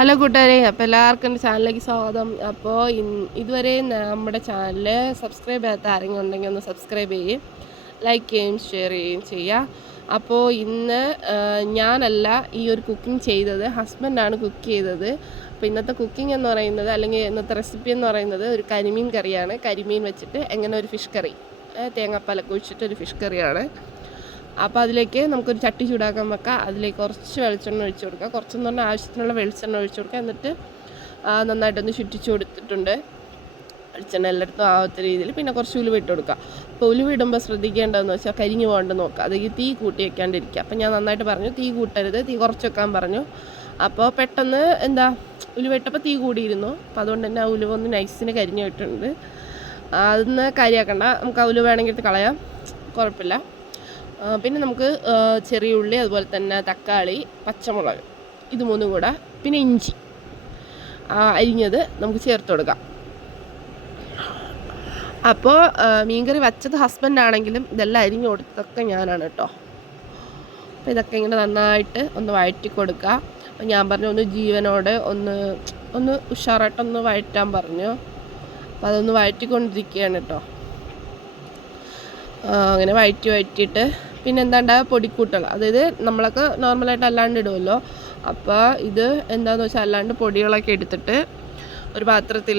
Hello കൂട്ടുകാരെ അപ്പോൾ എല്ലാവർക്കും എന്റെ ചാനലിലേക്ക് സ്വാഗതം. അപ്പോൾ ഇതുവരെ നമ്മുടെ ചാനൽ സബ്സ്ക്രൈബ് ചെയ്യാത്ത ആരെങ്കിലും ഉണ്ടെങ്കിൽ ഒന്ന് സബ്സ്ക്രൈബ് ചെയ്യും ലൈക്ക് ചെയ്യുകയും ഷെയർ ചെയ്യുകയും ചെയ്യുക അപ്പോൾ ഇന്ന് ഞാനല്ല ഈ ഒരു കുക്കിംഗ് ചെയ്തത് ഹസ്ബൻഡാണ് കുക്ക് ചെയ്തത്. അപ്പോൾ ഇന്നത്തെ കുക്കിംഗ് എന്ന് പറയുന്നത് അല്ലെങ്കിൽ ഇന്നത്തെ റെസിപ്പി എന്ന് പറയുന്നത് ഒരു കരിമീൻ കറിയാണ്. കരിമീൻ വെച്ചിട്ട് എങ്ങനെ ഒരു ഫിഷ് കറി തേങ്ങാപ്പാലൊക്കെ ഒഴിച്ചിട്ട് ഒരു ഫിഷ് കറിയാണ്. അപ്പോൾ അതിലേക്ക് നമുക്കൊരു ചട്ടി ചൂടാക്കാൻ വെക്കാം. അതിലേക്ക് കുറച്ച് വെളിച്ചെണ്ണ ഒഴിച്ചു കൊടുക്കുക കുറച്ചെന്ന് പറഞ്ഞാൽ ആവശ്യത്തിനുള്ള വെളിച്ചെണ്ണ ഒഴിച്ചു കൊടുക്കുക എന്നിട്ട് നന്നായിട്ടൊന്ന് ചുറ്റിച്ച് കൊടുത്തിട്ടുണ്ട്. വെളിച്ചെണ്ണ എല്ലായിടത്തും ആവാത്ത രീതിയിൽ. പിന്നെ കുറച്ച് ഉലുവ ഇട്ട് കൊടുക്കുക അപ്പോൾ ഉലുവ ഇടുമ്പോൾ ശ്രദ്ധിക്കേണ്ടതെന്ന് വെച്ചാൽ കരിഞ്ഞു പോകേണ്ട നോക്കുക അതായത് തീ കൂട്ടി വെക്കാണ്ടിരിക്കുക. അപ്പോൾ ഞാൻ നന്നായിട്ട് പറഞ്ഞു തീ കൂട്ടരുത്. തീ കുറച്ച് വെക്കാൻ പറഞ്ഞു. അപ്പോൾ പെട്ടെന്ന് എന്താ ഉലുവ ഇട്ടപ്പോൾ തീ കൂടിയിരുന്നു. അപ്പോൾ അതുകൊണ്ട് തന്നെ ആ ഉലുവ ഒന്ന് നൈസിന് കരിഞ്ഞു പോയിട്ടുണ്ട്. അതൊന്ന് കാര്യമാക്കണ്ട നമുക്ക് ആ ഉലുവ വേണമെങ്കിൽ എടുത്ത് കളയാം. കുഴപ്പമില്ല. പിന്നെ നമുക്ക് ചെറിയ ഉള്ളി അതുപോലെ തന്നെ തക്കാളി പച്ചമുളക് ഇത് മൂന്നും കൂടെ പിന്നെ ഇഞ്ചി. അരിഞ്ഞത് നമുക്ക് ചേർത്ത് കൊടുക്കാം. അപ്പോൾ മീൻകറി വച്ചത് ഹസ്ബൻഡ് ആണെങ്കിലും ഇതെല്ലാം അരിഞ്ഞു കൊടുത്തതൊക്കെ ഞാനാണ് കേട്ടോ. അപ്പോൾ ഇതൊക്കെ ഇങ്ങനെ നന്നായിട്ട് ഒന്ന് വഴറ്റി കൊടുക്കുക. അപ്പോൾ ഞാൻ പറഞ്ഞു ഒന്ന് ജീവനോട് ഒന്ന് ഒന്ന് ഉഷാറായിട്ടൊന്ന് വഴറ്റാൻ പറഞ്ഞു. അപ്പോൾ അതൊന്ന് വഴറ്റിക്കൊണ്ടിരിക്കുകയാണ് കേട്ടോ. അങ്ങനെ വഴറ്റി വഴറ്റിയിട്ട് പിന്നെ എന്താണ്ട പൊടിക്കൂട്ടുകൾ. അതായത് നമ്മളൊക്കെ നോർമലായിട്ട് അല്ലാണ്ട് ഇടുമല്ലോ അപ്പോൾ ഇത് എന്താണെന്ന് വെച്ചാൽ അല്ലാണ്ട് പൊടികളൊക്കെ എടുത്തിട്ട് ഒരു പാത്രത്തിൽ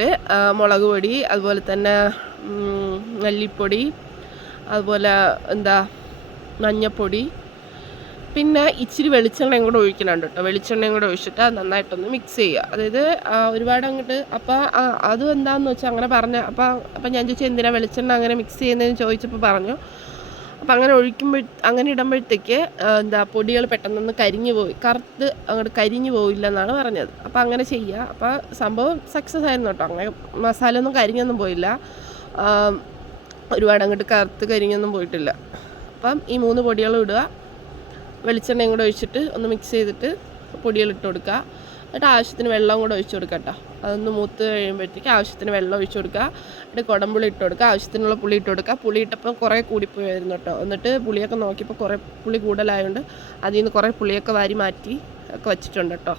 മുളക് പൊടി അതുപോലെ തന്നെ നെല്ലിപ്പൊടി അതുപോലെ എന്താ മഞ്ഞപ്പൊടി പിന്നെ ഇച്ചിരി വെളിച്ചെണ്ണയും കൂടെ ഒഴിക്കലുണ്ട് കേട്ടോ. വെളിച്ചെണ്ണയും കൂടെ ഒഴിച്ചിട്ട് അത് നന്നായിട്ടൊന്ന് മിക്സ് ചെയ്യുക. അതായത് ഒരുപാട് അങ്ങോട്ട് അപ്പോൾ അതും എന്താണെന്ന് വെച്ചാൽ അങ്ങനെ പറഞ്ഞ അപ്പോൾ അപ്പം ഞാൻ ചോദിച്ചു എന്തിനാണ് വെളിച്ചെണ്ണ അങ്ങനെ മിക്സ് ചെയ്യുന്നതെന്ന് ചോദിച്ചപ്പോൾ പറഞ്ഞു. അപ്പോൾ അങ്ങനെ ഒഴിക്കുമ്പോൾ അങ്ങനെ ഇടുമ്പോഴത്തേക്ക് എന്താ പൊടികൾ പെട്ടെന്നൊന്ന് കരിഞ്ഞു പോയി. കറുത്ത് അങ്ങോട്ട് കരിഞ്ഞു പോയില്ല എന്നാണ് പറഞ്ഞത്. അപ്പോൾ അങ്ങനെ ചെയ്യുക അപ്പോൾ സംഭവം സക്സസ് ആയിരുന്നു കേട്ടോ. അങ്ങനെ മസാല ഒന്നും കരിഞ്ഞൊന്നും പോയില്ല. ഒരുപാട് അങ്ങോട്ട് കറുത്ത് കരിഞ്ഞൊന്നും പോയിട്ടില്ല. അപ്പം ഈ മൂന്ന് പൊടികളും ഇടുക. വെളിച്ചെണ്ണയും കൂടെ ഒഴിച്ചിട്ട് ഒന്ന് മിക്സ് ചെയ്തിട്ട് പൊടികൾ ഇട്ട് കൊടുക്കുക. എന്നിട്ട് ആവശ്യത്തിന് വെള്ളം കൂടെ ഒഴിച്ചു കൊടുക്കട്ടോ കേട്ടോ. അതൊന്ന് മൂത്ത് കഴിയുമ്പോഴത്തേക്ക് ആവശ്യത്തിന് വെള്ളം ഒഴിച്ചു കൊടുക്കുക. എന്നിട്ട് കുടംപുളി ഇട്ട് കൊടുക്കുക. ആവശ്യത്തിനുള്ള പുളി ഇട്ട് കൊടുക്കുക. പുളി ഇട്ടപ്പോൾ കുറേ കൂടിപ്പോയായിരുന്നു കേട്ടോ. എന്നിട്ട് പുളിയൊക്കെ നോക്കിയപ്പോൾ കുറേ പുളി കൂടുതലായതുകൊണ്ട് അതിൽ നിന്ന് കുറേ പുളിയൊക്കെ വാരി മാറ്റി ഒക്കെ വെച്ചിട്ടുണ്ട് കേട്ടോ.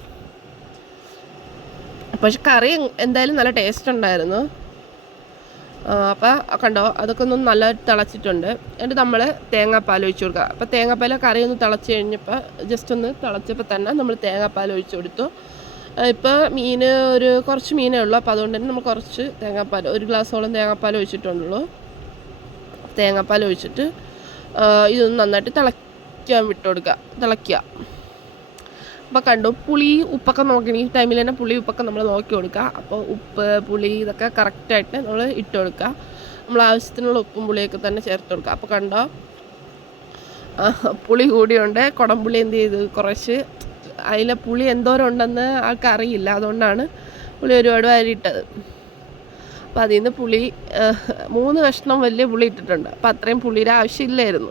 പക്ഷെ കറി എന്തായാലും നല്ല ടേസ്റ്റ് ഉണ്ടായിരുന്നു. അപ്പോൾ കണ്ടോ അതൊക്കെ ഒന്ന് നല്ല തിളച്ചിട്ടുണ്ട്. എന്നിട്ട് നമ്മൾ തേങ്ങാപ്പാൽ ഒഴിച്ച് കൊടുക്കുക. അപ്പോൾ തേങ്ങാപ്പാൽ കറി ഒന്ന് തിളച്ച് കഴിഞ്ഞപ്പോൾ ജസ്റ്റ് ഒന്ന് തിളച്ചപ്പോൾ തന്നെ നമ്മൾ തേങ്ങാപ്പാൽ ഒഴിച്ചു കൊടുത്തു. ഇപ്പോൾ മീൻ ഒരു കുറച്ച് മീനേ ഉള്ളൂ. അപ്പോൾ അതുകൊണ്ട് തന്നെ നമ്മൾ കുറച്ച് തേങ്ങാപ്പാൽ ഒരു ഗ്ലാസ്സോളം തേങ്ങാപ്പാൽ ഒഴിച്ചിട്ടുണ്ടല്ലോ തേങ്ങാപ്പാൽ ഒഴിച്ചിട്ട് ഇതൊന്ന് നന്നായിട്ട് തിളയ്ക്കാൻ വിട്ട് കൊടുക്കുക തിളയ്ക്കുക. അപ്പോൾ കണ്ടു പുളി ഉപ്പൊക്കെ നോക്കണം ഈ ടൈമിൽ തന്നെ പുളി ഉപ്പൊക്കെ നമ്മൾ നോക്കി കൊടുക്കുക. അപ്പോൾ ഉപ്പ് പുളി ഇതൊക്കെ കറക്റ്റായിട്ട് നമ്മൾ ഇട്ട് കൊടുക്കുക. നമ്മൾ ആവശ്യത്തിനുള്ള ഉപ്പും പുളിയൊക്കെ തന്നെ ചേർത്ത് കൊടുക്കുക. അപ്പോൾ കണ്ടോ പുളി കൂടിയുണ്ട് കുടംപുളി എന്ത് ചെയ്ത്? കുറച്ച് അതിലെ പുളി എന്തോരം ഉണ്ടെന്ന് ആൾക്കറിയില്ല. അതുകൊണ്ടാണ് പുളി ഒരുപാട് വാരിയിട്ടത്. അപ്പോൾ അതിൽ നിന്ന് പുളി മൂന്ന് കഷ്ണം വലിയ പുളി ഇട്ടിട്ടുണ്ട്. അപ്പോൾ അത്രയും പുളിയുടെ ആവശ്യമില്ലായിരുന്നു.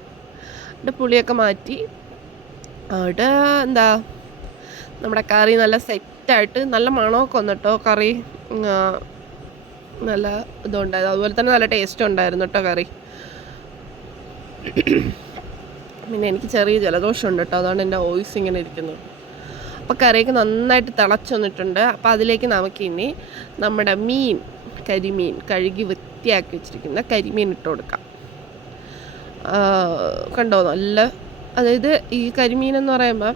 എന്നിട്ട് പുളിയൊക്കെ മാറ്റി അവിടെ എന്താ നമ്മുടെ കറി നല്ല സെറ്റായിട്ട് നല്ല മണമൊക്കെ വന്നിട്ടോ കറി. നല്ല ഇതുണ്ടായിരുന്നു. അതുപോലെ തന്നെ നല്ല ടേസ്റ്റ് ഉണ്ടായിരുന്നു കേട്ടോ കറി. പിന്നെ എനിക്ക് ചെറിയ ജലദോഷം ഉണ്ട് കേട്ടോ. അതുകൊണ്ട് എന്റെ വോയിസ് ഇങ്ങനെ ഇരിക്കുന്നു. അപ്പോൾ കറിയൊക്കെ നന്നായിട്ട് തിളച്ച് വന്നിട്ടുണ്ട്. അപ്പോൾ അതിലേക്ക് നമുക്ക് ഇനി നമ്മുടെ മീൻ കരിമീൻ കഴുകി വൃത്തിയാക്കി വെച്ചിരിക്കുന്ന കരിമീൻ ഇട്ട് കൊടുക്കാം. കണ്ടോ? നല്ല അതായത് ഈ കരിമീൻ എന്ന് പറയുമ്പോൾ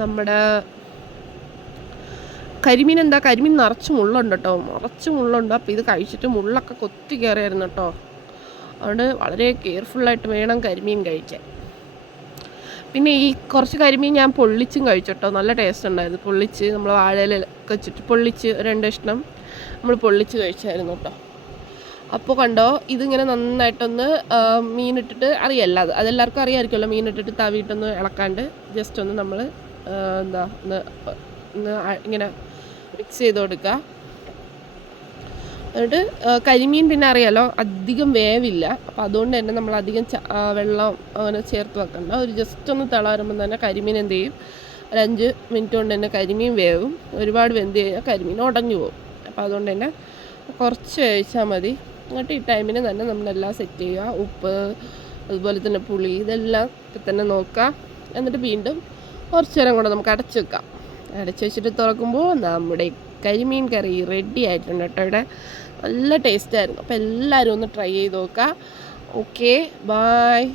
നമ്മുടെ കരിമീൻ എന്താ? കരിമീൻ നിറച്ച് മുള്ളുണ്ട് കേട്ടോ. നിറച്ച് മുള്ളുണ്ട്. അപ്പോൾ ഇത് കഴിച്ചിട്ട് മുള്ളൊക്കെ കൊത്തി കയറിയായിരുന്നു കേട്ടോ. അതുകൊണ്ട് വളരെ കെയർഫുള്ളായിട്ട് വേണം കരിമീൻ കഴിക്കാൻ. പിന്നെ ഈ കുറച്ച് കരിമീൻ ഞാൻ പൊള്ളിച്ചും കഴിച്ചു കേട്ടോ നല്ല ടേസ്റ്റ് ഉണ്ടായിരുന്നു. പൊള്ളിച്ച് നമ്മൾ വാഴയിലൊക്കെ വെച്ചിട്ട് പൊള്ളിച്ച് രണ്ട് കഷ്ണം നമ്മൾ പൊള്ളിച്ച് കഴിച്ചായിരുന്നു കേട്ടോ അപ്പോൾ കണ്ടോ ഇതിങ്ങനെ നന്നായിട്ടൊന്ന് മീനിട്ടിട്ട് അറിയല്ല. അത് അതെല്ലാവർക്കും അറിയാമായിരിക്കുമല്ലോ മീനിട്ടിട്ട് തവിയിട്ടൊന്ന് ഇളക്കാണ്ട് ജസ്റ്റ് ഒന്ന് നമ്മൾ എന്താ ഒന്ന് ഇങ്ങനെ മിക്സ് ചെയ്ത് കൊടുക്കുക എന്നിട്ട് കരിമീൻ പിന്നെ അറിയാലോ അധികം വേവില്ല. അപ്പം അതുകൊണ്ട് തന്നെ നമ്മൾ അധികം വെള്ളം അങ്ങനെ ചേർത്ത് വെക്കണ്ട. ഒരു ജസ്റ്റ് ഒന്ന് തിള തന്നെ കരിമീൻ എന്ത് ചെയ്യും? ഒരു അഞ്ച് മിനിറ്റ് കൊണ്ട് തന്നെ കരിമീൻ വേവും. ഒരുപാട് വെന്ത് കഴിഞ്ഞാൽ കരിമീൻ ഉടഞ്ഞു പോകും. അപ്പോൾ അതുകൊണ്ട് തന്നെ കുറച്ച് കഴിച്ചാൽ മതി. എന്നിട്ട് ഈ ടൈമിന് തന്നെ നമ്മളെല്ലാം സെറ്റ് ചെയ്യുക. ഉപ്പ് അതുപോലെ തന്നെ പുളി ഇതെല്ലാം തന്നെ നോക്കുക. എന്നിട്ട് വീണ്ടും കുറച്ച് നേരം കൂടെ നമുക്ക് അടച്ചു വെക്കാം. അടച്ചു വെച്ചിട്ട് തുറക്കുമ്പോൾ നമ്മുടെ കരിമീൻ കറി റെഡി ആയിട്ടുണ്ട് കേട്ടോ ഇവിടെ. നല്ല ടേസ്റ്റായിരുന്നു അപ്പോൾ എല്ലാവരും ഒന്ന് ട്രൈ ചെയ്ത് നോക്കുക ഓക്കെ ബായ്